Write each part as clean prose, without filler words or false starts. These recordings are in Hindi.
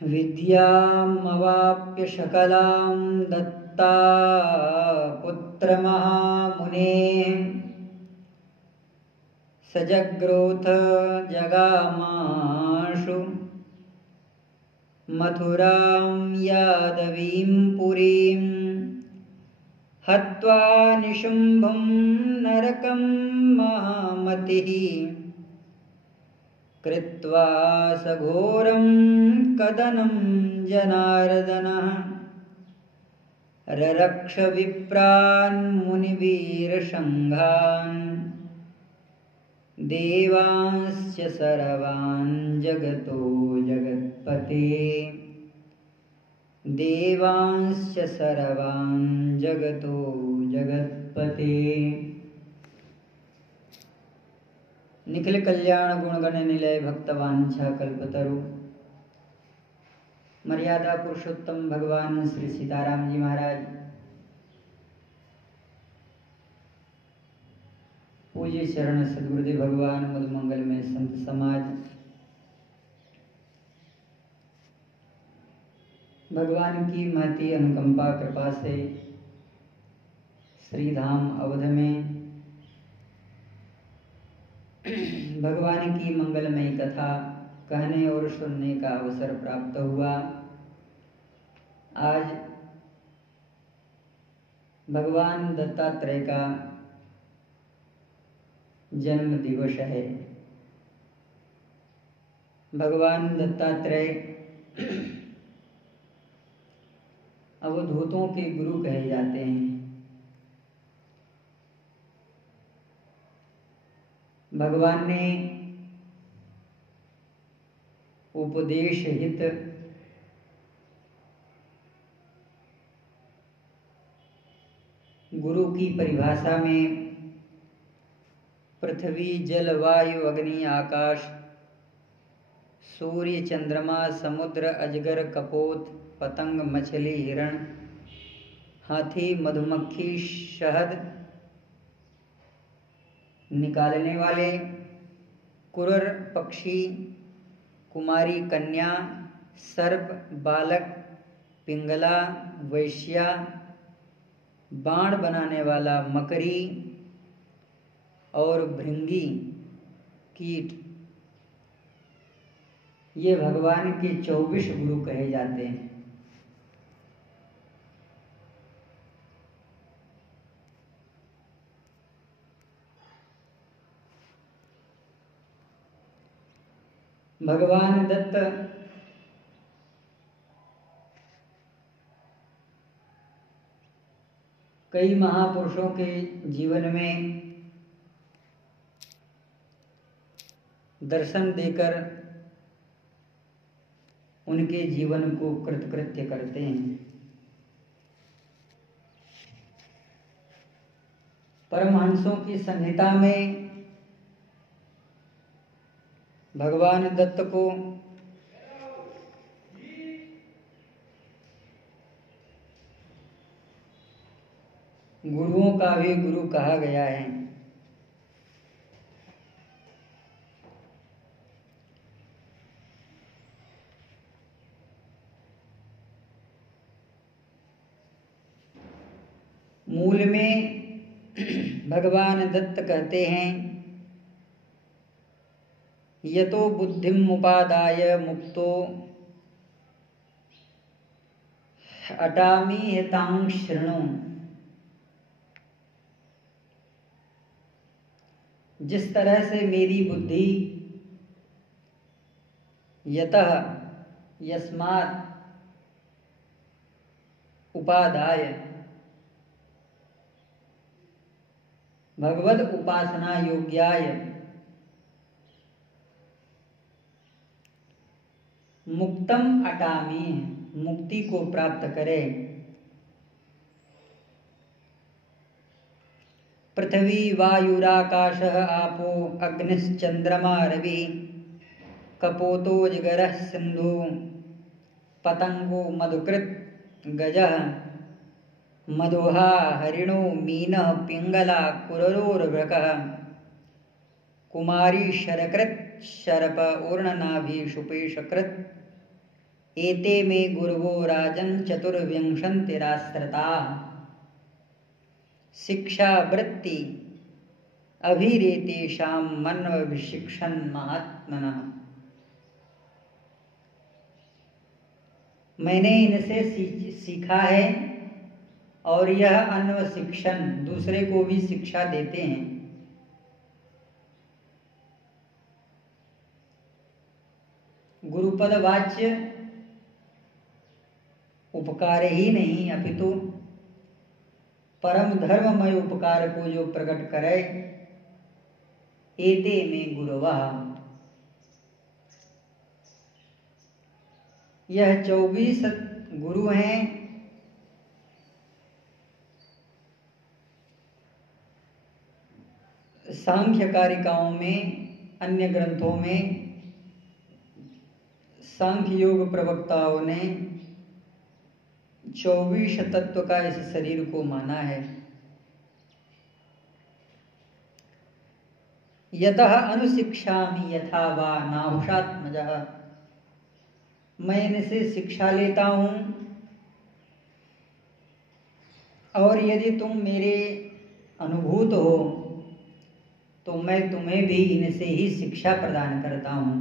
विद्यामवाप्य शकलां दत्ता पुत्रमहामुनेः स जग्रोथ जगामाशु मथुरां यादवीं पुरीं हत्वा निशुम्भं नरकं महामतिः कृत्वा सघोरं कदनं जनार्दनः ररक्ष विप्रान् मुनिवीरसङ्घान् देवांश्च सर्वान् जगतो जगत्पते देवांश्च सर्वान् जगतो जगत्पते। निखिल कल्याण गुणगण निलय भक्तवांछा कल्पतरु मर्यादा पुरुषोत्तम भगवान श्री सीताराम जी महाराज, पूज्य चरण सद्गुरुदेव भगवान मधुमंगल में संत समाज, भगवान की महती अनुकंपा कृपा से श्रीधाम अवध में भगवान की मंगलमयी कथा कहने और सुनने का अवसर प्राप्त हुआ। आज भगवान दत्तात्रेय का जन्म दिवस है। भगवान दत्तात्रेय अवधूतों के गुरु कहे जाते हैं। भगवान ने उपदेश हित गुरु की परिभाषा में पृथ्वी जल वायु अग्नि आकाश सूर्य चंद्रमा समुद्र अजगर कपोत पतंग मछली हिरण हाथी मधुमक्खी शहद निकालने वाले कुरर पक्षी कुमारी कन्या सर्प बालक पिंगला वैश्या बाण बनाने वाला मकरी और भृंगी कीट, ये भगवान के 24 गुरु कहे जाते हैं। भगवान दत्त कई महापुरुषों के जीवन में दर्शन देकर उनके जीवन को कृतकृत्य करते हैं। परमहंसों की संहिता में भगवान दत्त को गुरुओं का भी गुरु कहा गया है। मूल में भगवान दत्त कहते हैं, यतो बुद्धिम उपादाय मुक्तो अटामी हितां शृणु। जिस तरह से मेरी बुद्धि यतः यस्मात् उपादाय भगवद उपासना योग्याय मुक्तम अटामी, मुक्ति को प्राप्त करे। पृथ्वी वायुराकाशः आपो अग्निश्चंद्रमा रवि कपोतोजगरः सिंधु पतंगो मधुकृत गजः मधुहा हरिणो मीनः पिंगला कुररोर्वृकः कुमारी शरकृत शरप ऊर्णनाभि सुपेशकृत एते मे गुरवो राजन् चतुर्विंशतिराश्रिता शिक्षा वृत्ति अभिरेतेषां मन्वभिशिक्षन् महात्मनः। मैंने इनसे सीखा है और यह अन्व शिक्षण दूसरे को भी शिक्षा देते हैं। गुरुपद वाच्य उपकार ही नहीं अपितु परम धर्ममय उपकार को जो प्रकट करे, एते में गुरुवः, यह 24 गुरु हैं। सांख्य कारिकाओं में, अन्य ग्रंथों में सांख्य योग प्रवक्ताओं ने 24 तत्व का इस शरीर को माना है। यतः अनुशिक्षामि यथा वा नाहुषात्मजः, मैं इनसे शिक्षा लेता हूं और यदि तुम मेरे अनुभूत हो तो मैं तुम्हें भी इनसे ही शिक्षा प्रदान करता हूं।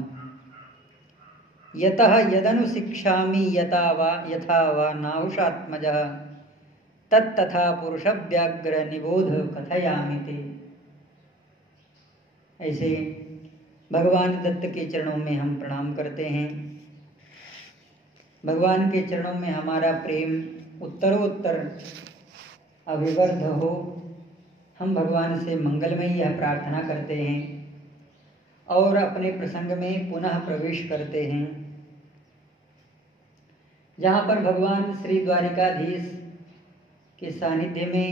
यतः यदनुशिक्षामि यथा वा नाहुषात्मजः तत्तथा पुरुषव्याघ्र निबोध कथयामि ते। ऐसे भगवान दत्त के चरणों में हम प्रणाम करते हैं। भगवान के चरणों में हमारा प्रेम उत्तरोत्तर अभिवर्ध हो। हम भगवान से मंगलमय यह प्रार्थना करते हैं और अपने प्रसंग में पुनः प्रवेश करते हैं, जहाँ पर भगवान श्री द्वारिकाधीश के सानिध्य में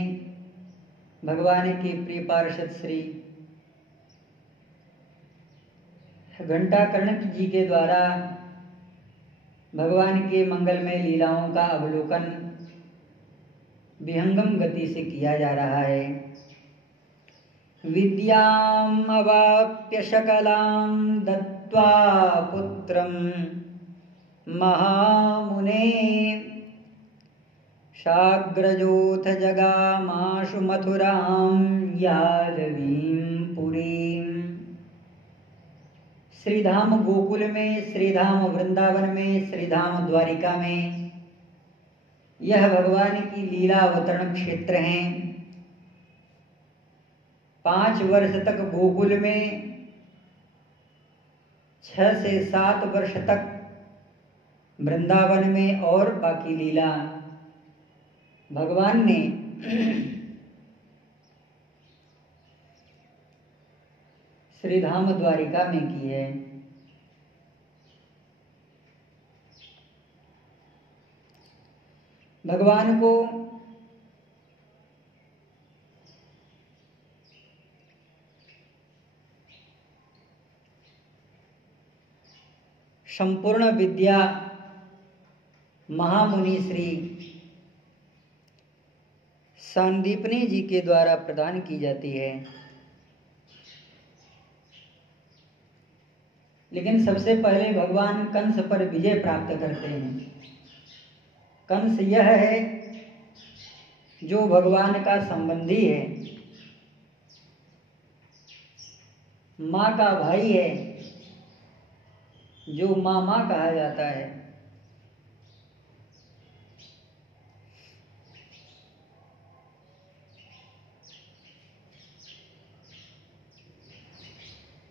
भगवान के प्रिय पार्षद श्री घंटाकर्ण जी के द्वारा भगवान के मंगलमय लीलाओं का अवलोकन विहंगम गति से किया जा रहा है। विद्याम् अवाप्य शकलां दत्त्वा पुत्रं महामुने शाग्रजोऽथ जगामाशु मथुरां यादवीं पुरीं। श्रीधाम गोकुल में, श्रीधाम वृंदावन में, श्रीधाम द्वारिका में यह भगवान की लीला अवतरण क्षेत्र हैं। 5 वर्ष तक गोकुल में, 6 से 7 वर्ष तक वृंदावन में और बाकी लीला भगवान ने श्रीधाम द्वारिका में की है। भगवान को संपूर्ण विद्या महामुनि श्री सांदीपनी जी के द्वारा प्रदान की जाती है। लेकिन सबसे पहले भगवान कंस पर विजय प्राप्त करते हैं। कंस यह है जो भगवान का संबंधी है, माँ का भाई है, जो मामा कहा जाता है।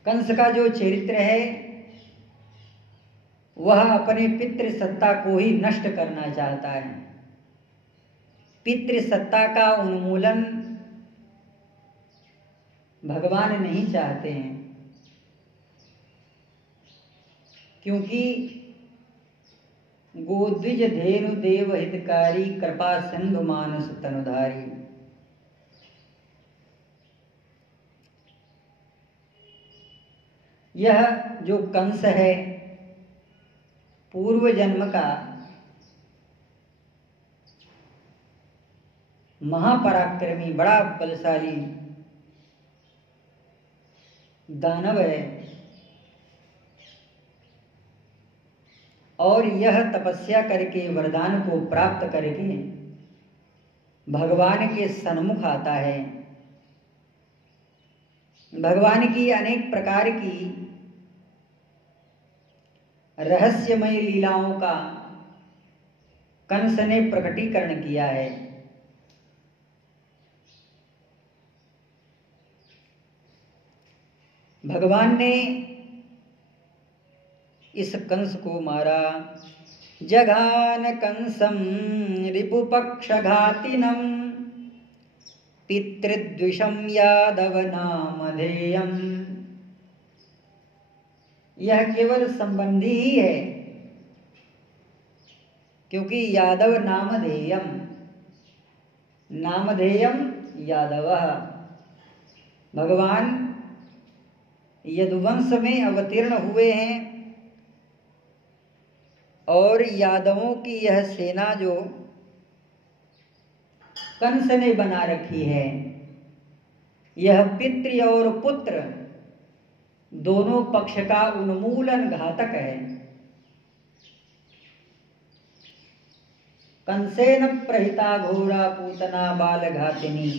कंस का जो चरित्र है वह अपने पितृ सत्ता को ही नष्ट करना चाहता है। पितृ सत्ता का उन्मूलन भगवान नहीं चाहते हैं, क्योंकि गोद्विज धेनु देव हितकारी कृपा सिंधु मानस तनुधारी। यह जो कंस है पूर्व जन्म का महापराक्रमी बड़ा बलशाली दानव है। और यह तपस्या करके वरदान को प्राप्त करके भगवान के सन्मुख आता है। भगवान की अनेक प्रकार की रहस्यमय लीलाओं का कंस ने प्रकटीकरण किया है। भगवान ने इस कंस को मारा। जघान कंसं रिपुपक्षघातिनं पितृद्विषं यादव नामधेयम्। यह केवल संबंधी ही है, क्योंकि यादव नामधेयम, नामधेयम यादव। भगवान यदुवंश में अवतीर्ण हुए हैं और यादवों की यह सेना जो कंस ने बना रखी है, यह पितृ और पुत्र दोनों पक्ष का उन्मूलन घातक है। कंसेन प्रहिता घोरा पूतना बाल घातिनी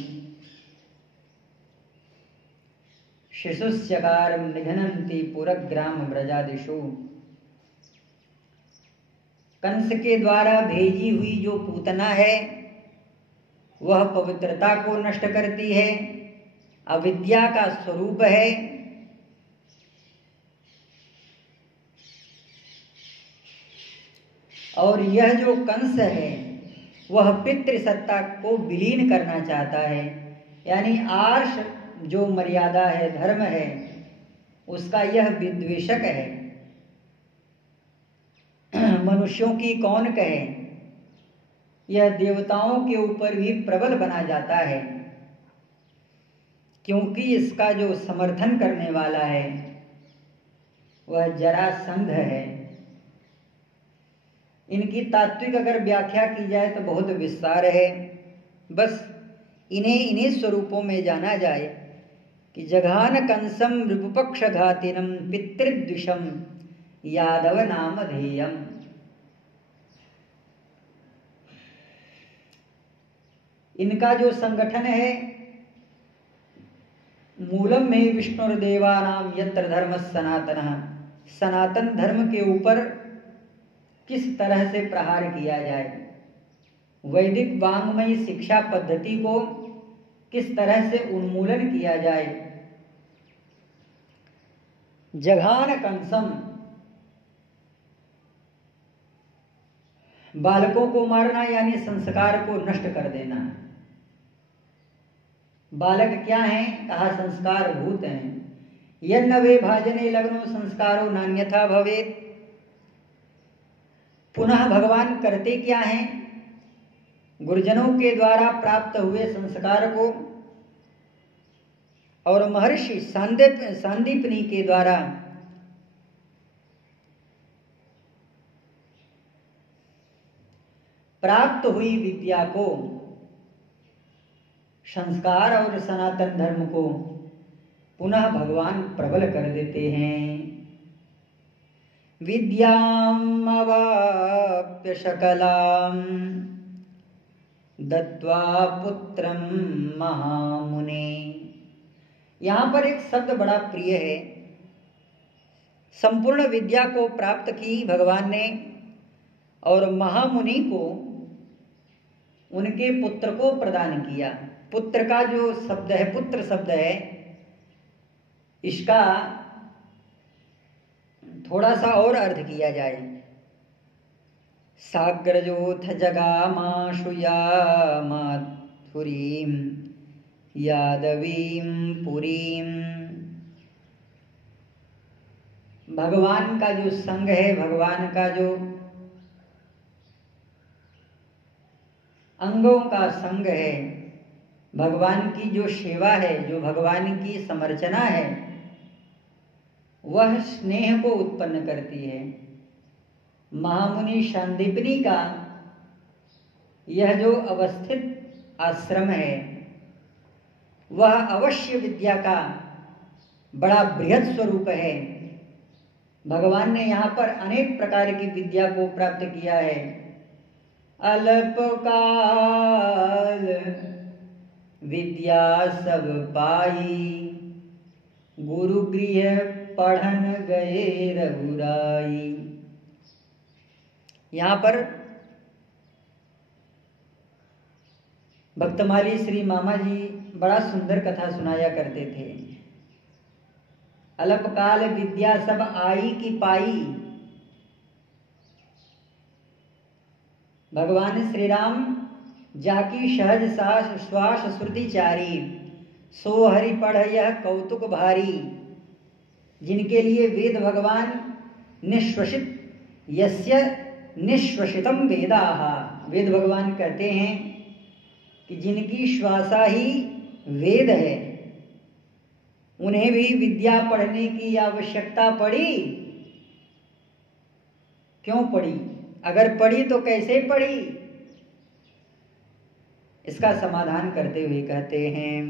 शिशुश्चकार निघ्नन्ति पुरग्राम व्रजादिषु। कंस के द्वारा भेजी हुई जो पूतना है वह पवित्रता को नष्ट करती है, अविद्या का स्वरूप है। और यह जो कंस है वह पितृसत्ता को विलीन करना चाहता है, यानी आर्ष जो मर्यादा है, धर्म है, उसका यह विद्वेषक है। मनुष्यों की कौन कहे, यह देवताओं के ऊपर भी प्रबल बना जाता है, क्योंकि इसका जो समर्थन करने वाला है वह जरासंध है। इनकी तात्विक अगर व्याख्या की जाए तो बहुत विस्तार है, बस इन्हीं स्वरूपों में जाना जाए कि जघान कंसम रिपुपक्ष घातिनम पितृद्विषम यादव नामधेयम। इनका जो संगठन है, मूलम में विष्णुर्देवानाम यत्र धर्म सनातन, सनातन धर्म के ऊपर किस तरह से प्रहार किया जाए, वैदिक वांग्मयी शिक्षा पद्धति को किस तरह से उन्मूलन किया जाए। जघान कंसम, बालकों को मारना यानी संस्कार को नष्ट कर देना। बालक क्या हैं? कहा संस्कार भूत हैं। यन्न वे भाजने लग्नो संस्कारो नान्यथा भवेत्। पुनः भगवान करते क्या हैं? गुरुजनों के द्वारा प्राप्त हुए संस्कार को और महर्षि सांदीपनी के द्वारा प्राप्त हुई विद्या को, संस्कार और सनातन धर्म को पुनः भगवान प्रबल कर देते हैं। विद्याम अवाप्य शकलाम दत्वा पुत्रम महामुने। यहां पर एक शब्द बड़ा प्रिय है। संपूर्ण विद्या को प्राप्त की भगवान ने और महामुनि को उनके पुत्र को प्रदान किया। पुत्र का जो शब्द है, पुत्र शब्द है, इसका थोड़ा सा और अर्थ किया जाए। साग्रजोथ जगामाशु यामाथुरीं यादवीं पुरीं। भगवान का जो संग है, भगवान का जो अंगों का संग है, भगवान की जो सेवा है, जो भगवान की समर्चना है, वह स्नेह को उत्पन्न करती है। महामुनि सांदीपनी का यह जो अवस्थित आश्रम है वह अवश्य विद्या का बड़ा बृहद स्वरूप है, भगवान ने यहाँ पर अनेक प्रकार की विद्या को प्राप्त किया है। अल्पकाल विद्या सब पाई, गुरु गृह पढ़न गए रघुराई। यहाँ पर भक्तमाली श्री मामा जी बड़ा सुंदर कथा सुनाया करते थे। अल्पकाल विद्या सब आई की पाई। भगवान श्री राम जाकी सहज श्वास श्रुति चारी, सो हरि पढ़ यह कौतुक भारी। जिनके लिए वेद भगवान निश्वसित, यस्य निश्वसितम वेदाः, वेद भगवान कहते हैं कि जिनकी श्वासा ही वेद है, उन्हें भी विद्या पढ़ने की आवश्यकता पड़ी। क्यों पड़ी? अगर पड़ी तो कैसे पड़ी? इसका समाधान करते हुए कहते हैं,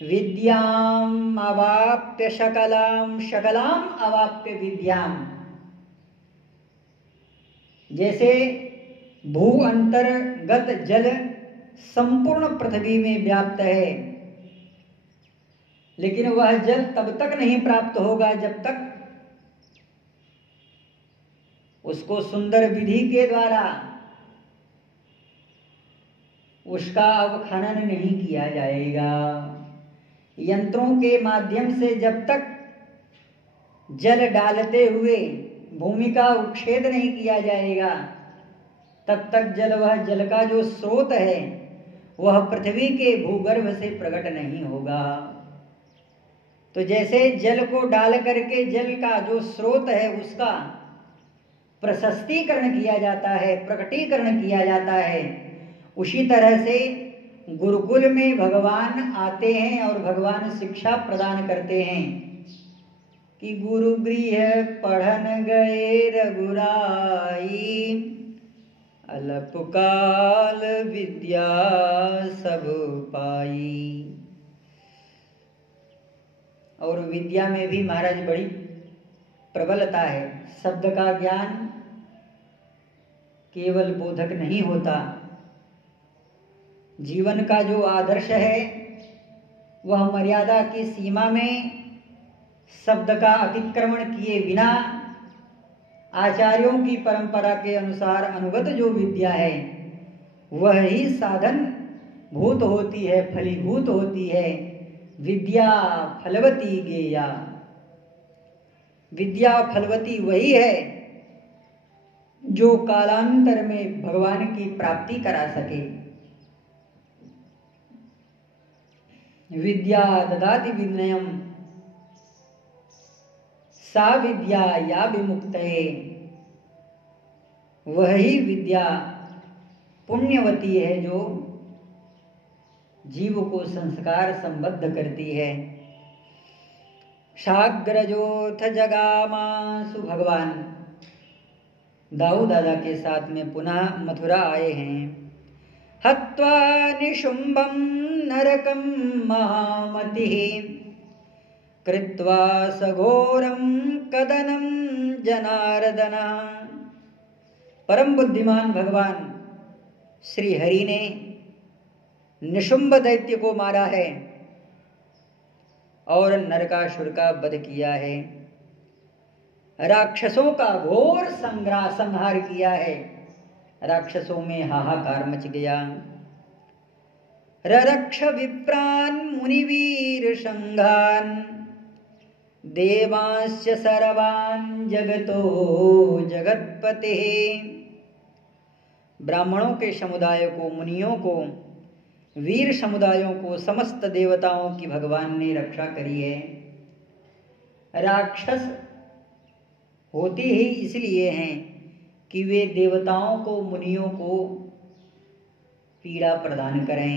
विद्याम अवाप्य शकलाम, शकलाम अवाप्य विद्याम। जैसे भू अंतर्गत जल संपूर्ण पृथ्वी में व्याप्त है, लेकिन वह जल तब तक नहीं प्राप्त होगा जब तक उसको सुंदर विधि के द्वारा उसका अवखनन नहीं किया जाएगा। यंत्रों के माध्यम से जब तक जल डालते हुए भूमि का उच्छेद नहीं किया जाएगा, तब तक वह जल का जो स्रोत है वह पृथ्वी के भूगर्भ से प्रकट नहीं होगा। तो जैसे जल को डाल करके जल का जो स्रोत है उसका प्रशस्तीकरण किया जाता है, प्रकटीकरण किया जाता है, उसी तरह से गुरुकुल में भगवान आते हैं और भगवान शिक्षा प्रदान करते हैं कि गुरु गृह पढ़न गए रघुराई, अल्पकाल विद्या सब पाई। और विद्या में भी महाराज बड़ी प्रबलता है। शब्द का ज्ञान केवल बोधक नहीं होता, जीवन का जो आदर्श है वह मर्यादा की सीमा में शब्द का अतिक्रमण किए बिना आचार्यों की परंपरा के अनुसार अनुगत जो विद्या है वह ही साधन भूत होती है, फलीभूत होती है। विद्या फलवती गेया, विद्या फलवती वही है जो कालांतर में भगवान की प्राप्ति करा सके। विद्या ददाति विनयम, सा विद्या या विमुक्तये, वही विद्या पुण्यवती है जो जीव को संस्कार संबद्ध करती है। शाग्रजोथ जगामासु, भगवान दाऊ दादा के साथ में पुनः मथुरा आए हैं। हत्वा निशुंभं नरकं महामतिः, कृत्वा सघोरं कदनं जनार्दन। परम बुद्धिमान भगवान श्री हरि ने निशुंभ दैत्य को मारा है और नरकासुर का वध किया है, राक्षसों का घोर संहार किया है। राक्षसों में हाहाकार मच गया। ररक्ष विप्रान मुनिवीर संघान, देवांश्च सर्वान् जगतो जगत्पते। ब्राह्मणों के समुदाय को, मुनियों को, वीर समुदायों को, समस्त देवताओं की भगवान ने रक्षा करी है। राक्षस होते ही इसलिए हैं कि वे देवताओं को, मुनियों को पीड़ा प्रदान करें।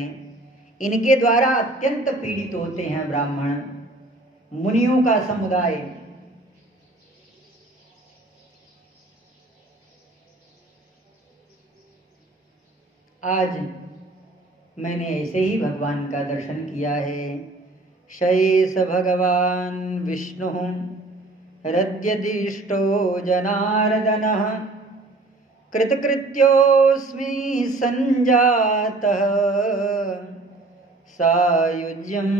इनके द्वारा अत्यंत पीड़ित होते हैं ब्राह्मण, मुनियों का समुदाय। आज मैंने ऐसे ही भगवान का दर्शन किया है। शेष भगवान विष्णु हृद्यदिष्टो जनार्दनः कृतकृत्योऽस्मि सञ्जातः सायुज्यं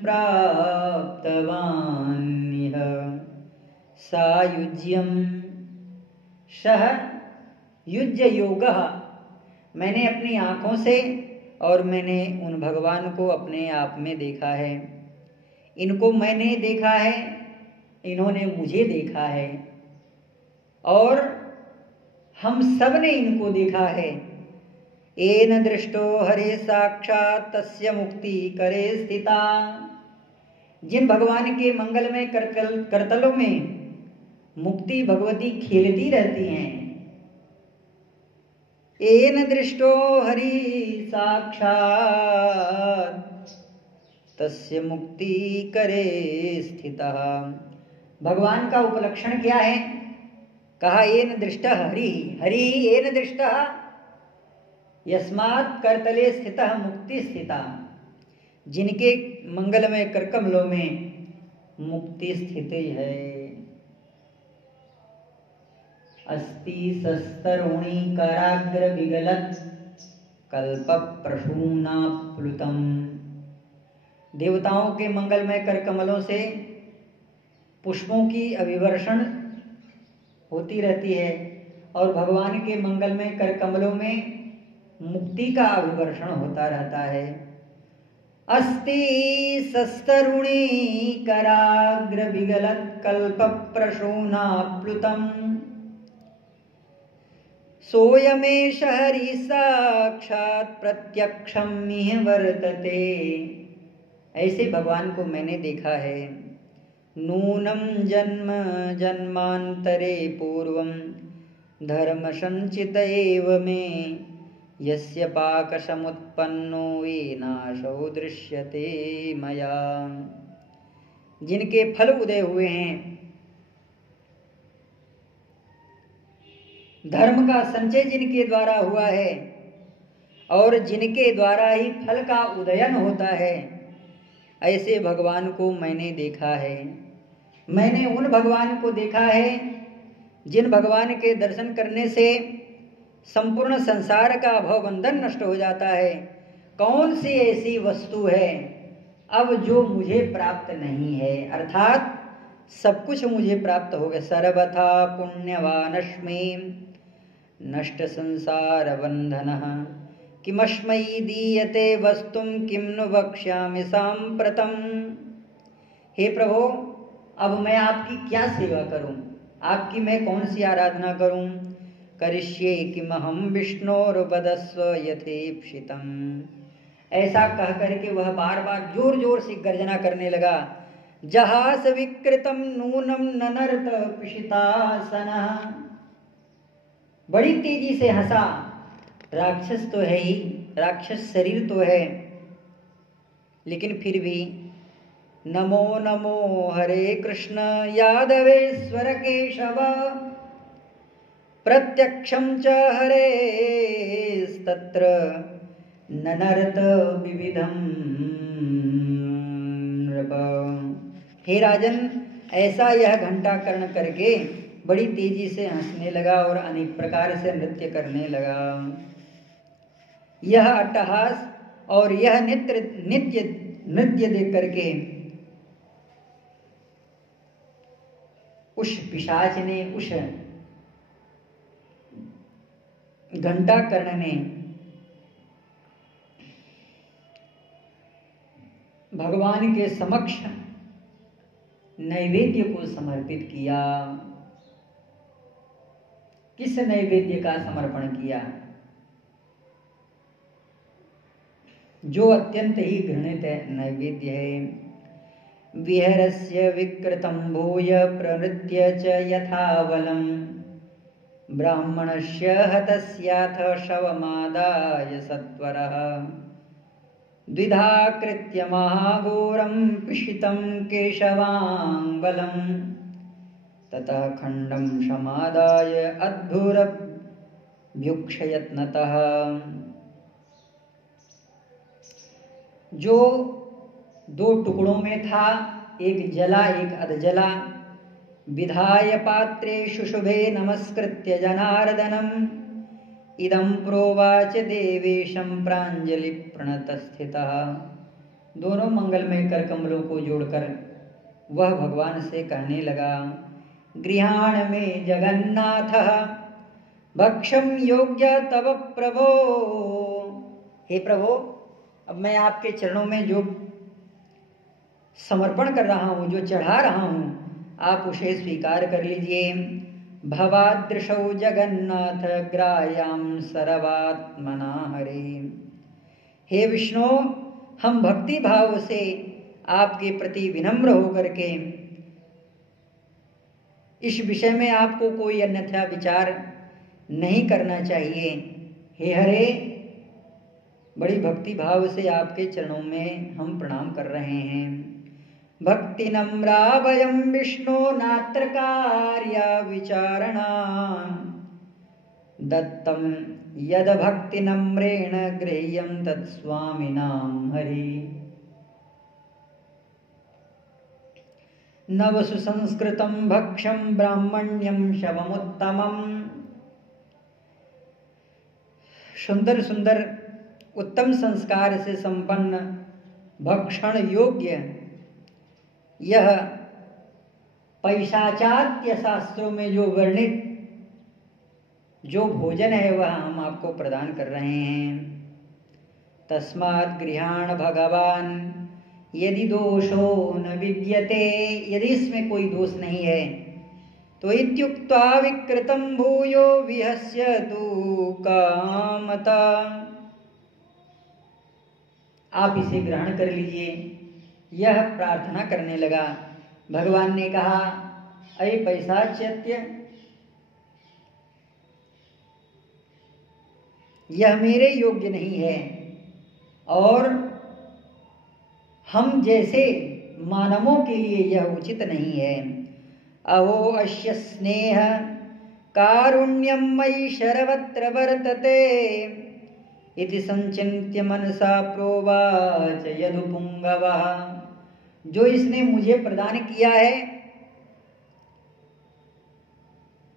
प्राप्तवान्यः। सायुज्यम सह युज्य योगः, मैंने अपनी आँखों से और मैंने उन भगवान को अपने आप में देखा है। इनको मैंने देखा है, इन्होंने मुझे देखा है और हम सब ने इनको देखा है। येन दृष्टो हरे साक्षात् तस्य मुक्ति करे स्थिता। जिन भगवान के मंगलमय करतलों में मुक्ति भगवती खेलती रहती हैं। येन दृष्टो हरि साक्षात् तस्य मुक्ति करे स्थितः। भगवान का उपलक्षण क्या है? कहा येन दृष्टः हरि, हरि येन दृष्टः यस्मात् करतले स्थितः मुक्ति स्थिता। जिनके मंगलमय करकमलों में मुक्ति स्थित है। अस्ति सस्तरुणी कराग्र विगलत् कल्प प्रसूनाप्लुतम्। देवताओं के मंगलमय करकमलों से पुष्पों की अभिवर्षण होती रहती है और भगवान के मंगलमय करकमलों में मुक्ति का अभिवर्षण होता रहता है। अस्ति सस्तरुणी कराग्र विगलत् कल्प प्रसूनाप्लुतम् सोयमेष हरि साक्षात् प्रत्यक्षम इह वर्तते। ऐसे भगवान को मैंने देखा है। नूनम जन्म जन्मांतरे पूर्वम धर्म संचित एव मे यस्य पाकसमुत्पन्नो येनाशो दृश्यते मया। जिनके फल उदय हुए हैं, धर्म का संचय जिनके द्वारा हुआ है और जिनके द्वारा ही फल का उदयन होता है, ऐसे भगवान को मैंने देखा है। मैंने उन भगवान को देखा है जिन भगवान के दर्शन करने से संपूर्ण संसार का भवबंधन नष्ट हो जाता है। कौन सी ऐसी वस्तु है अब जो मुझे प्राप्त नहीं है? अर्थात सब कुछ मुझे प्राप्त हो गया। सर्वथा पुण्यवानस्मि नष्ट संसार बंधनः किमस्मै दीयते वस्तुं किं नु वक्ष्यामि साम्प्रतम्। हे प्रभु, अब मैं आपकी क्या सेवा करूं? आपकी मैं कौन सी आराधना करूं? करिष्ये किमहं विष्णोर्वदस्व यथेप्सितम्। ऐसा कह करके वह बार बार जोर जोर से गर्जना करने लगा। जहास विकृतम नूनम ननर्त पिशितासनः। बड़ी तेजी से हंसा। राक्षस तो है ही, राक्षस शरीर तो है, लेकिन फिर भी नमो नमो हरे कृष्ण यादवेश्वर केशव प्रत्यक्षं च हरेस्तत्र ननर्त विविधं नृप। हे राजन, ऐसा यह घंटा कर्ण करके बड़ी तेजी से हंसने लगा और अनेक प्रकार से नृत्य करने लगा। यह अट्टहास और यह नृत्य देख करके उस पिशाच ने, उस घंटा कर्ण ने भगवान के समक्ष नैवेद्य को समर्पित किया। किस नैवेद्य का समर्पण किया? जो अत्यंत ही घृणित नैवेद्य है। विहरस्य विकृतं भूय प्रनृत्य च यथावलम् ब्राह्मणस्य हतस्याथ शवमादाय सत्वरः द्विधा कृत्य महाघोरं पिशितं केशवाङ्गलम् ततः खण्डं समादाय अद्भुरभ्युक्षयत्नतः। जो दो टुकड़ों में था, एक जला एक अधजला, विधाय पात्रे शुशुभे नमस्कृत्य जनार्दनम् इदं प्रोवाच देवेशं प्राञ्जलि प्रणतस्थितः। दोनों मंगलमय कर कमलों को जोड़कर वह भगवान से कहने लगा, गृहाण में जगन्नाथः भक्षम योग्य तव प्रभो। हे प्रभो, अब मैं आपके चरणों में जो समर्पण कर रहा हूँ, जो चढ़ा रहा हूँ, आप उसे स्वीकार कर लीजिए। भवादृशौ जगन्नाथ ग्राह्यां सर्वात्मना हरे। हे विष्णु, हम भक्ति भाव से आपके प्रति विनम्र होकर के इस विषय में आपको कोई अन्यथा विचार नहीं करना चाहिए। हे हरे, बड़ी भक्ति भाव से आपके चरणों में हम प्रणाम कर रहे हैं। भक्ति नम्रा वयम विष्णु नात्र कार्या विचारणा दत्तम यद भक्ति नम्रेण गृह्यं तत्स्वामिनां हरि। नवसु संस्कृतं भक्ष्यं ब्राह्मण्यं शवमुत्तमम्। सुंदर सुंदर उत्तम संस्कार से संपन्न भक्षण योग्य यह पैशाचात्य शास्त्रों में जो वर्णित जो भोजन है वह हम आपको प्रदान कर रहे हैं। तस्मात् गृहाण भगवान यदि दोषो न विद्यते, यदि इसमें कोई दोष नहीं है तो इत्युक्त्वा विकृतं भूयो विहस्यतु कामता। आप इसे ग्रहण कर लीजिए। यह प्रार्थना करने लगा। भगवान ने कहा, अये पैशाच्यत्य, यह मेरे योग्य नहीं है और हम जैसे मानवों के लिए यह उचित नहीं है। अहो अस्य स्नेह कारुण्यं मयि सर्वत्र वर्तते इति संचिन्त्य मनसा प्रोवाच यदुपुंगवः। जो इसने मुझे प्रदान किया है,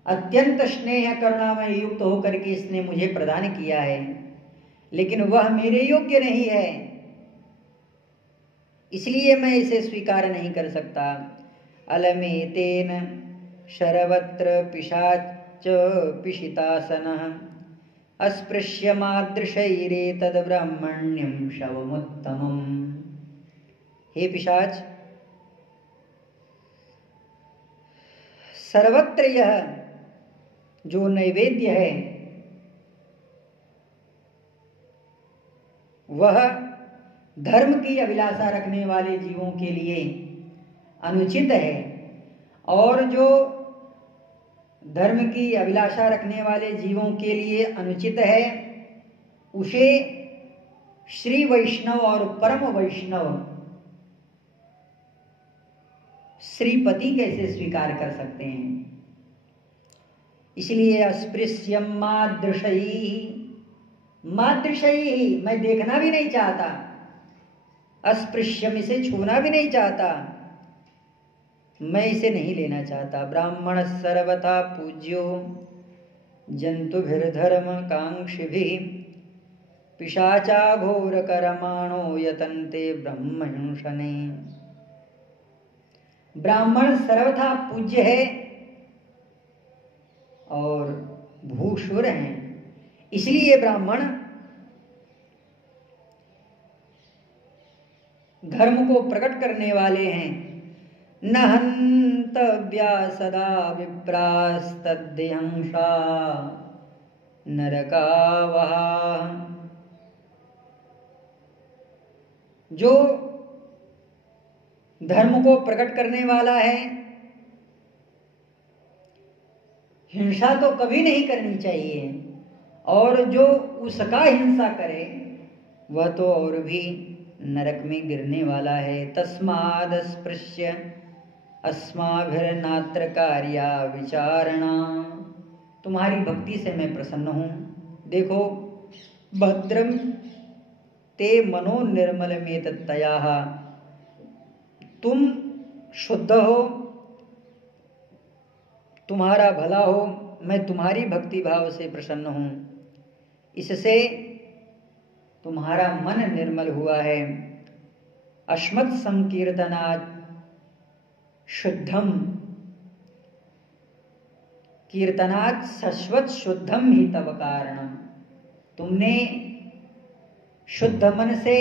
अत्यंत स्नेह करुणा में युक्त होकर के इसने मुझे प्रदान किया है, लेकिन वह मेरे योग्य नहीं है, इसलिए मैं इसे स्वीकार नहीं कर सकता। अलमेतेन सर्वत्र पिशाच पिशितासनः अस्पृश्य मादृशैरे तद ब्राह्मण्यं शवमुत्तमम्। हे पिशाच, सर्वत्र यह जो नैवेद्य है वह धर्म की अभिलाषा रखने वाले जीवों के लिए अनुचित है, और जो धर्म की अभिलाषा रखने वाले जीवों के लिए अनुचित है उसे श्री वैष्णव और परम वैष्णव श्रीपति कैसे स्वीकार कर सकते हैं। इसलिए अस्पृश्यम मादृशई, मादृशई मैं देखना भी नहीं चाहता, अस्पृश्यम इसे छूना भी नहीं चाहता, मैं इसे नहीं लेना चाहता। ब्राह्मण सर्वथा पूज्यो जंतुभिर्धर्म कांक्षिभिः पिशाचा घोर करमाणो यतन्ते ब्रह्महिंसने। ब्राह्मण सर्वथा पूज्य है और भूसुर हैं, इसलिए ब्राह्मण धर्म को प्रकट करने वाले हैं। न हन्तव्या सदा विप्रास्तद्यंसा नरकावः। जो धर्म को प्रकट करने वाला है, हिंसा तो कभी नहीं करनी चाहिए, और जो उसका हिंसा करे वह तो और भी नरक में गिरने वाला है। तस्माद् अस्पृश्य अस्माभिर्नात्र कार्या विचारणा। तुम्हारी भक्ति से मैं प्रसन्न हूँ। देखो, भद्रम ते मनो निर्मलमेतत्तया, तुम शुद्ध हो तुम्हारा भला हो, मैं तुम्हारी भक्ति भाव से प्रसन्न हूं, इससे तुम्हारा मन निर्मल हुआ है। अस्मत् संकीर्तनात् शुद्धम कीर्तनात् शश्वत शुद्धम ही तव कारणम। तुमने शुद्ध मन से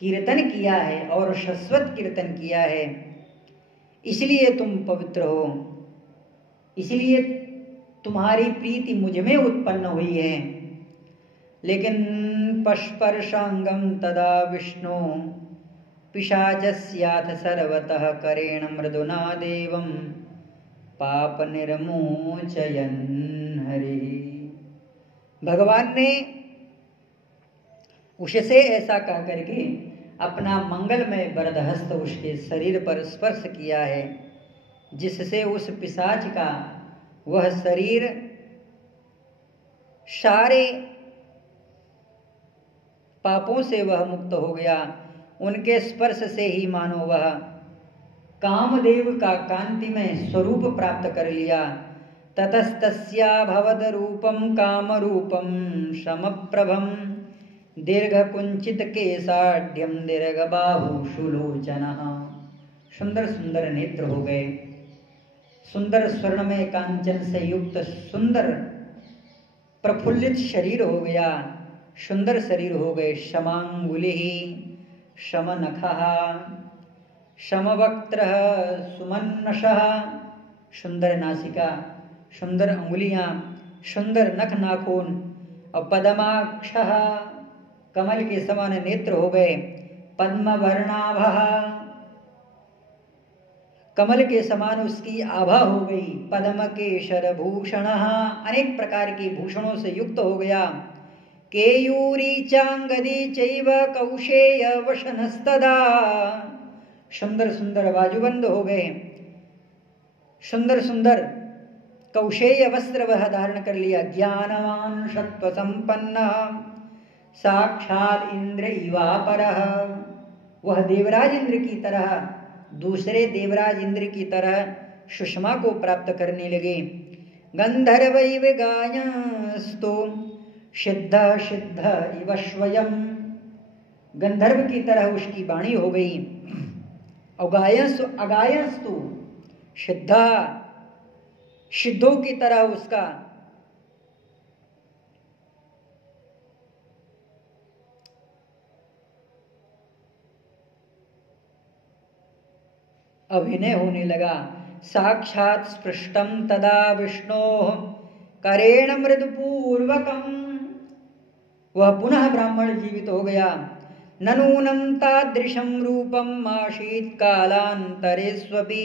कीर्तन किया है और शाश्वत कीर्तन किया है, इसलिए तुम पवित्र हो, इसलिए तुम्हारी प्रीति मुझ में उत्पन्न हुई है। लेकिन पस्पर्शांगम तदा विष्णु पिशाचस्याथ सर्वतः करेण मृदुना देवम पाप निर्मोचयन हरि। भगवान ने उससे ऐसा कह करके अपना मंगलमय वरदहस्त उसके शरीर पर स्पर्श किया है, जिससे उस पिशाच का वह शरीर सारे पापों से वह मुक्त हो गया। उनके स्पर्श से ही मानो वह कामदेव का कांतिमय स्वरूप प्राप्त कर लिया। ततस्तस्या भवद रूपम काम रूपम समप्रभम दीर्घ कुंचित केसाढ्यम दीर्घ बाहुशुलोचनः। सुंदर सुंदर नेत्र हो गए, सुंदर स्वर्णमय कांचन से युक्त सुंदर प्रफुल्लित शरीर हो गया, सुंदर शरीर हो गए। शमांगुलिः शमनखः समवक्त्रः सुमन्नशः। सुंदर नासिका, सुंदर अंगुलियां, सुंदर नख नाखून और पद्माक्षः कमल के समान नेत्र हो गए। पद्मवर्णाभः कमल के समान उसकी आभा हो गई। पद्म केशर भूषणः अनेक प्रकार के भूषणों से युक्त हो गया। केयूरी चांगदी चैव कौशेय वशनस्तदा। सुंदर सुंदर बाजूबंद हो गए, सुंदर सुंदर कौशेय वस्त्र वह धारण कर लिया। ज्ञानवान सत्व संपन्न साक्षात इंद्र इवापरः। वह देवराज इंद्र की तरह, दूसरे देवराज इंद्र की तरह सुषमा को प्राप्त करने लगे। गंधर्वैव गायस्तु सिद्ध सिद्ध इव स्वयं। गंधर्व की तरह उसकी वाणी हो गई। अगायस्तु सिद्ध, सिद्धों की तरह उसका अभिनय होने लगा। साक्षात स्पृष्टम तदा विष्णो करेण मृदुपूर्वकम। वह पुनः ब्राह्मण जीवित हो गया। ननूनं तादृशं रूपम् आसीत् कालान्तरेष्वपि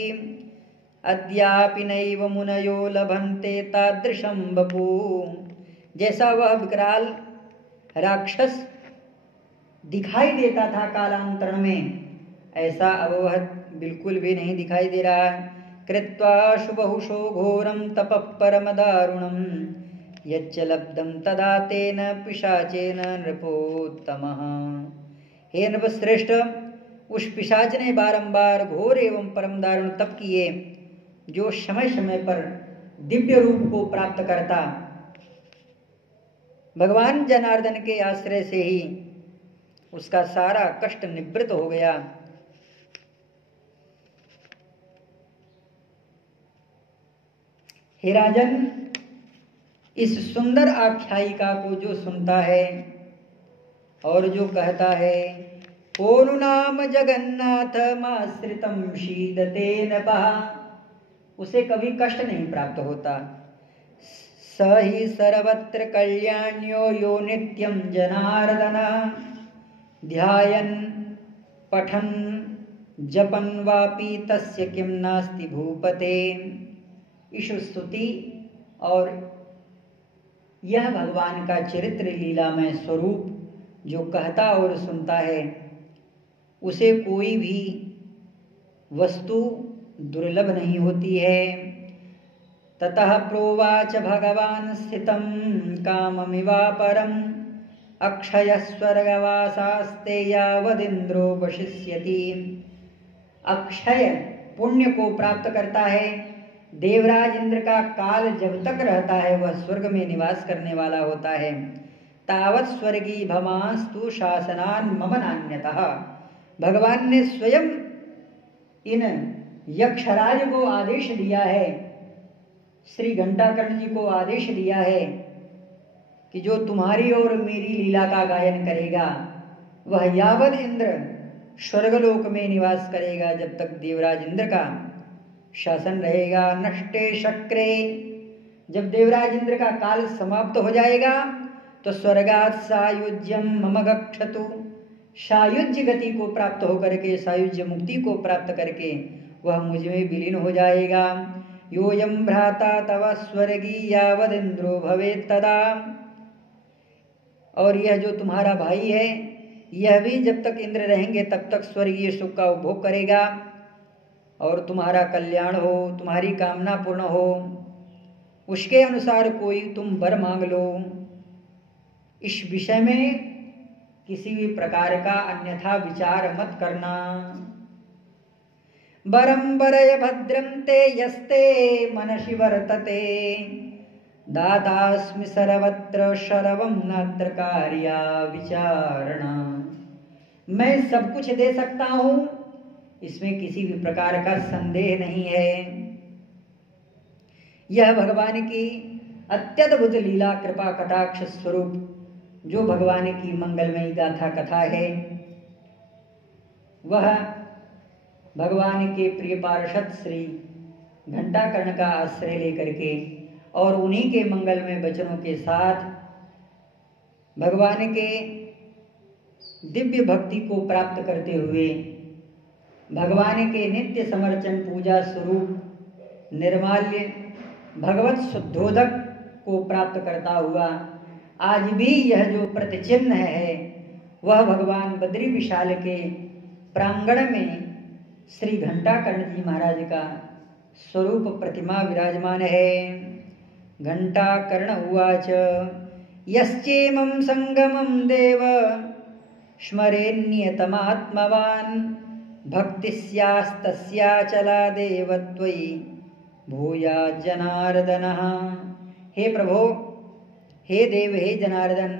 अद्यापि नैव मुनयो लभन्ते तादृशं वपु। जैसा वह विकराल राक्षस दिखाई देता था कालांतर में, ऐसा अब वह बिल्कुल भी नहीं दिखाई दे रहा है। कृत्वा शुबहुषो घोरं तपः परम दारुणं यच्च लब्धं तदा तेन पिशाचेन नृपोत्तमः। हे नृपश्रेष्ठ, उस पिशाच ने बारंबार घोर एवं परम दारुण तप किए, जो समय समय पर दिव्य रूप को प्राप्त करता। भगवान जनार्दन के आश्रय से ही उसका सारा कष्ट निवृत्त हो गया। हे राजन, इस सुंदर आख्यायिका को जो सुनता है और जो कहता है ओनु नाम जगन्नाथ माश्रितम शीदते नपः, उसे कभी कष्ट नहीं प्राप्त होता। स ही सर्वत्र कल्याण्यो यो नित्यं जनार्दन ध्यायन् पठन् जपन् वापि तस्य किं नास्ति भूपते। ईश्वर स्तुति और यह भगवान का चरित्र लीलामय स्वरूप जो कहता और सुनता है, उसे कोई भी वस्तु दुर्लभ नहीं होती है। ततः प्रोवाच भगवान स्थितं काममिवापरम् अक्षय स्वर्गवासास्ते यावदिन्द्रो वशिष्यति। अक्षय पुण्य को प्राप्त करता है, देवराज इंद्र का काल जब तक रहता है वह स्वर्ग में निवास करने वाला होता है। तावत स्वर्गी भवांस्तु शासनान मम नान्यतः। भगवान ने स्वयं इन यक्षराज को आदेश दिया है, श्री घंटाकर्ण जी को आदेश दिया है कि जो तुम्हारी और मेरी लीला का गायन करेगा वह यावद इंद्र स्वर्गलोक में निवास करेगा जब तक देवराज इंद्र का शासन रहेगा। नष्टे शक्रे, जब देवराज इंद्र का काल समाप्त हो जाएगा तो स्वर्गात् सायुज्यम मम गच्छतु, सायुज्य गति को प्राप्त होकर के, सायुज्य मुक्ति को प्राप्त करके वह मुझ में विलीन हो जाएगा। योयम भ्राता तव स्वर्गी यावद इंद्रो भवेत् तदा, और यह जो तुम्हारा भाई है यह भी जब तक इंद्र रहेंगे तब तक स्वर्गीय सुख का उपभोग करेगा और तुम्हारा कल्याण हो, तुम्हारी कामना पूर्ण हो, उसके अनुसार कोई तुम वर मांग लो। इस विषय में किसी भी प्रकार का अन्यथा विचार मत करना। वरम वरय भद्रम ते यस्ते मनसि वर्तते, दातास्मि सर्वत्र शरवम नत्र कार्या विचारणा। मैं सब कुछ दे सकता हूं, इसमें किसी भी प्रकार का संदेह नहीं है। यह भगवान की अत्यद्भुत लीला कृपा कटाक्ष स्वरूप जो भगवान की मंगलमयी गाथा कथा है, वह भगवान के प्रिय पार्षद श्री घंटाकर्ण का आश्रय लेकर के और उन्हीं के मंगलमय वचनों के साथ भगवान के दिव्य भक्ति को प्राप्त करते हुए भगवान के नित्य समर्चन पूजा स्वरूप निर्माल्य भगवत शुद्धोदक को प्राप्त करता हुआ आज भी यह जो प्रतिचिन्ह है वह भगवान बद्री विशाल के प्रांगण में श्री घंटाकर्ण जी महाराज का स्वरूप प्रतिमा विराजमान है। घंटाकर्ण उवाच यश्चेमं संगमं देव स्मरेन्नियतमात्मवान् भक्तिस्यास्तस्याचला देव त्वयि भूयात् जनार्दनः। हे प्रभो, हे देव, हे जनार्दन,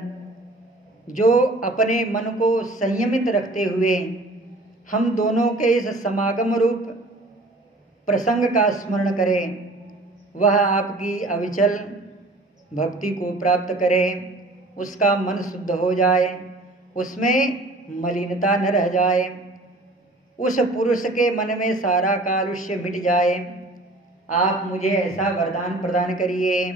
जो अपने मन को संयमित रखते हुए हम दोनों के इस समागम रूप प्रसंग का स्मरण करे वह आपकी अविचल भक्ति को प्राप्त करे, उसका मन शुद्ध हो जाए, उसमें मलिनता न रह जाए, उस पुरुष के मन में सारा कालुष्य मिट जाए। आप मुझे ऐसा वरदान प्रदान करिए।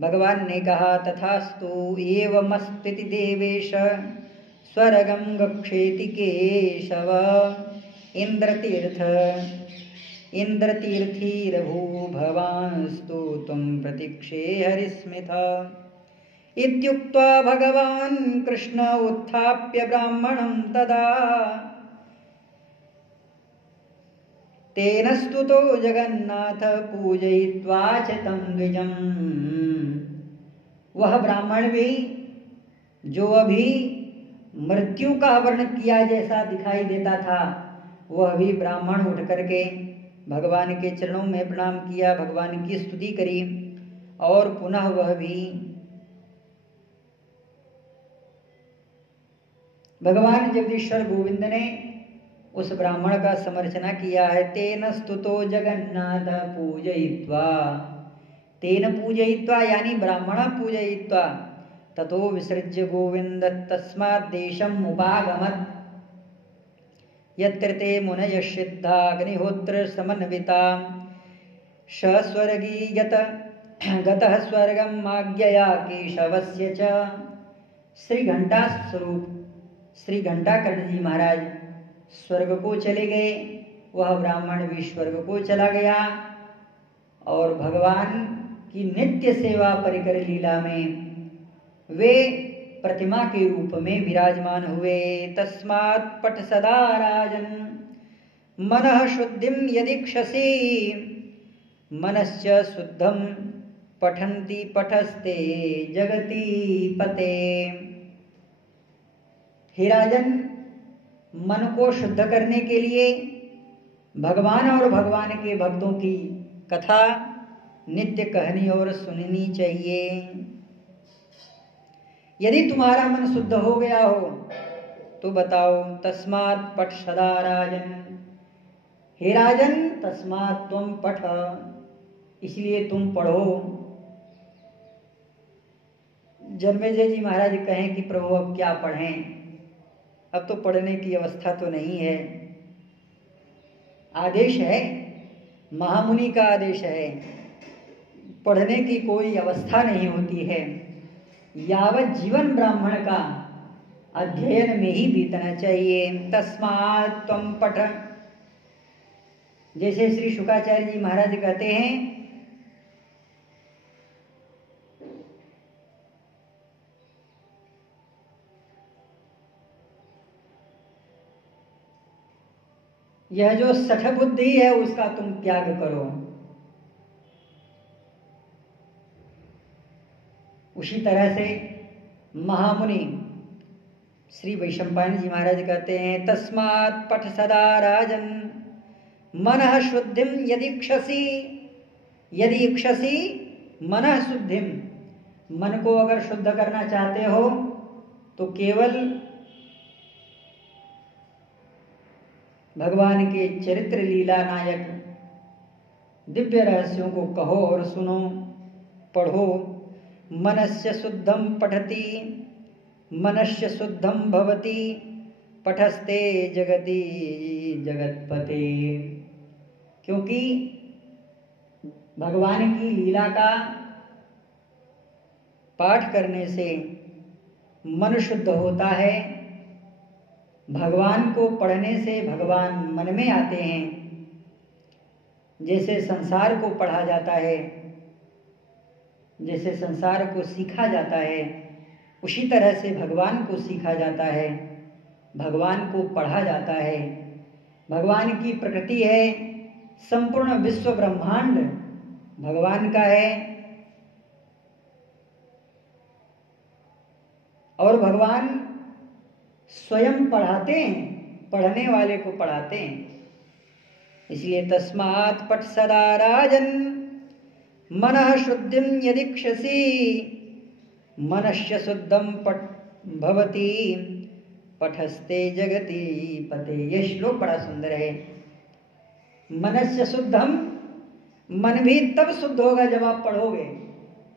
भगवान ने कहा तथास्तु एवमस्तिति देवेश स्वर्गं गच्छेति केशव। इंद्रतीर्थीरभू भवांस्तु त्वं प्रतीक्षे हरिस्मिथ। इत्युक्त्वा भगवान् कृष्ण उत्थाप्य ब्राह्मणं तदा तेन स्तुतो जगन्नाथ पूजयित्वा च तं द्विजम्। वह ब्राह्मण भी जो अभी मृत्यु का वर्ण किया जैसा दिखाई देता था वह भी ब्राह्मण उठ करके भगवान के चरणों में प्रणाम किया, भगवान की स्तुति करी और पुनः वह भी भगवान जगदीश्वर गोविंद ने उस ब्राह्मण का समर्चना किया है। तेन स्तुतो जगन्नाथ पूजयित्वा, तेन पूजयित्वा यानी ब्राह्मण पूजयित्वा ततो विसृज्य गोविंद तस्मात् देशम् उपागमत् यत्र ते मुनयः सिद्धा अग्निहोत्र समन्विता सस्वर्गी गतः स्वर्गम् आज्ञया केशवस्य च। श्री घंटा स्वरूप श्री घंटाकर्ण जी महाराज स्वर्ग को चले गए, वह ब्राह्मण भी स्वर्ग को चला गया और भगवान की नित्य सेवा परिकर लीला में वे प्रतिमा के रूप में विराजमान हुए। तस्मात् पठ सदा राजन मनः शुद्धिं यदीक्षसि मनश्च शुद्धं पठन्ति पठस्ते जगति पते। हे राजन, मन को शुद्ध करने के लिए भगवान और भगवान के भक्तों की कथा नित्य कहनी और सुननी चाहिए। यदि तुम्हारा मन शुद्ध हो गया हो तो बताओ, तस्मात् पठ सदा राजन, हे राजन तस्मात् त्वं पठ, इसलिए तुम पढ़ो। जन्मेजय जी महाराज कहें कि प्रभु अब क्या पढ़ें, अब तो पढ़ने की अवस्था तो नहीं है। आदेश है, महामुनि का आदेश है, पढ़ने की कोई अवस्था नहीं होती है। यावत जीवन ब्राह्मण का अध्ययन में ही बीतना चाहिए। तस्मात् त्वं पठ, जैसे श्री शुकाचार्य जी महाराज कहते हैं, यह जो सठ बुद्धि है उसका तुम त्याग करो। उसी तरह से महामुनि श्री वैशंपायन जी महाराज कहते हैं, तस्मात् पठ सदा राजन मनः शुद्धिम यदीक्षसि, यदि इक्षसि मनः शुद्धिम, मन को अगर शुद्ध करना चाहते हो तो केवल भगवान के चरित्र लीला नायक दिव्य रहस्यों को कहो और सुनो, पढ़ो। मनस्य शुद्धम पठति मनस्य शुद्धम भवति, पठस्ते जगति जगतपते। क्योंकि भगवान की लीला का पाठ करने से मन शुद्ध होता है। भगवान को पढ़ने से भगवान मन में आते हैं। जैसे संसार को पढ़ा जाता है, जैसे संसार को सीखा जाता है, उसी तरह से भगवान को सीखा जाता है, भगवान को पढ़ा जाता है। भगवान की प्रकृति है, संपूर्ण विश्व ब्रह्मांड भगवान का है और भगवान स्वयं पढ़ाते हैं, पढ़ने वाले को पढ़ाते हैं। इसलिए तस्मात् पठ सदा राजन मनः शुद्धिम यदीक्षसि मनस्य शुद्धम पठ भवति, पठस्ते जगति पते। यह श्लोक बड़ा सुंदर है। मनस्य शुद्धम, मन भी तब शुद्ध होगा जब आप पढ़ोगे।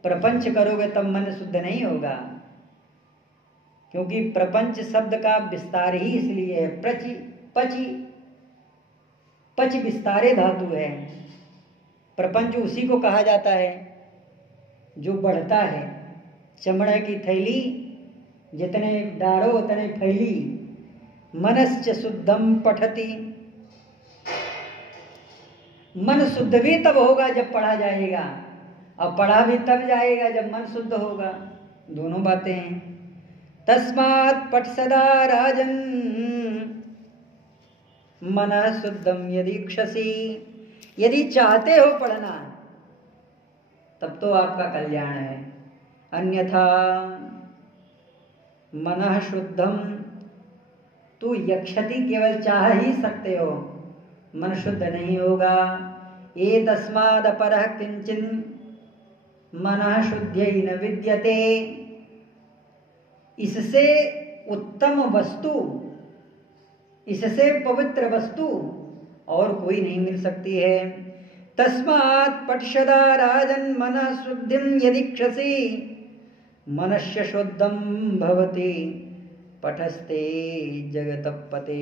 प्रपंच करोगे तब मन शुद्ध नहीं होगा, क्योंकि प्रपंच शब्द का विस्तार ही इसलिए है। प्रचि पचि पच विस्तारे धातु है। प्रपंच उसी को कहा जाता है जो बढ़ता है। चमड़े की थैली जितने डारो उतने फैली। मनश्च शुद्धम पठति, मन शुद्ध भी तब होगा जब पढ़ा जाएगा, और पढ़ा भी तब जाएगा जब मन शुद्ध होगा। दोनों बातें हैं। तस्मात् पठ सदा राजन मनः शुद्धम यदीक्षसि, यदि चाहते हो पढ़ना तब तो आपका कल्याण है। अन्यथा मनः शुद्धम, तो यक्षति केवल चाह ही सकते हो, मन शुद्ध नहीं होगा। ये तस्माद् अपरः किंचिन मनः शुद्ध्यै न विद्यते, इससे उत्तम वस्तु, इससे पवित्र वस्तु और कोई नहीं मिल सकती है। तस्मात् पठ सदा राजन मनः शुद्धिम यदीक्षसि मनस्य शुद्धम भवति, पठस्ते जगतपते।